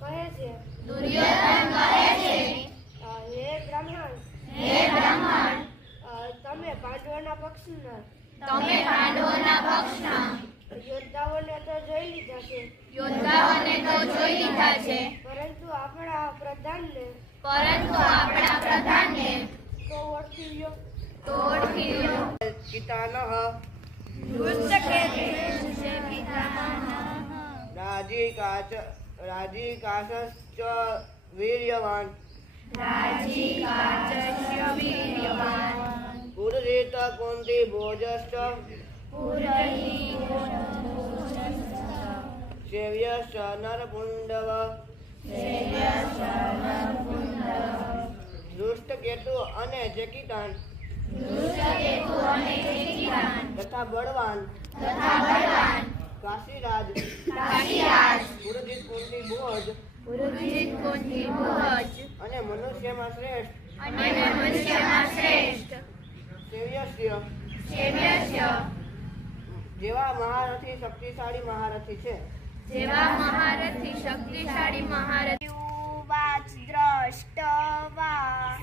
કહે છે, દુર્યોધન કહે છે, હે બ્રાહ્મણ, તમે પાંડવોના પક્ષના યોદ્ધાઓને તો જોઈ લીધા છે, પરંતુ આપણા પ્રધાનને તો ઓળખી લ્યો. પિતાનઃ રાજીકાશ્ચ વીર્યવાન પુરરીત કુંતી ભોજશ્ચ સેવ્યશ્ચ નરપુંડવ દુષ્ટકેતુ અને જેકિતાન તથા બળવાન કાશીરાજ પુરજીત કુંતી ભોજ અને મનુષ્યમાં શ્રેષ્ઠ સેવ્યસ્ય જેવા મહારથી શક્તિશાળી મહારથી છે. વાચ દ્રષ્ટવા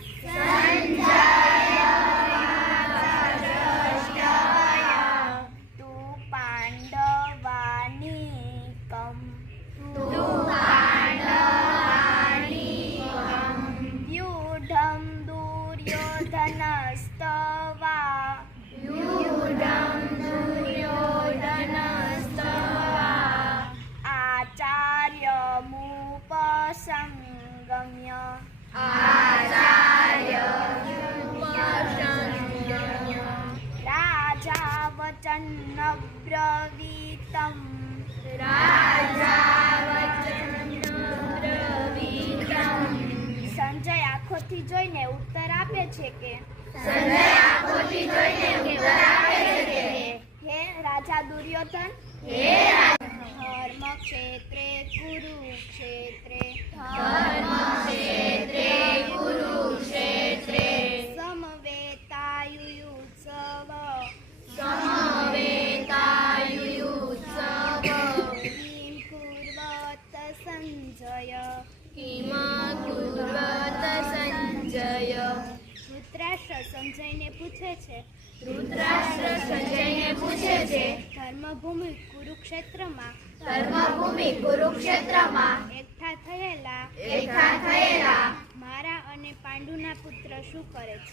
તું પાંડવાનીકમ યુઢમ દુર્યોધનસ્તવા આચાર્યમુપસંગમ્ય રાજા વચનબ્રવીતમ સંજય આંખોથી જોઈને ઉત્તર આપે છે કે હે રાજા દુર્યોધન, ધર્મક્ષેત્રે કુરુક્ષેત્રે સમવેતાયુયુત્સવ કિમ કુર્વત સંજય. ધૃતરાષ્ટ્ર સંજયને પૂછે છે, ધર્મભૂમિ કુરુક્ષેત્રમાં એકઠા થયેલા મારા અને પાંડુના પુત્ર શું કરે છે?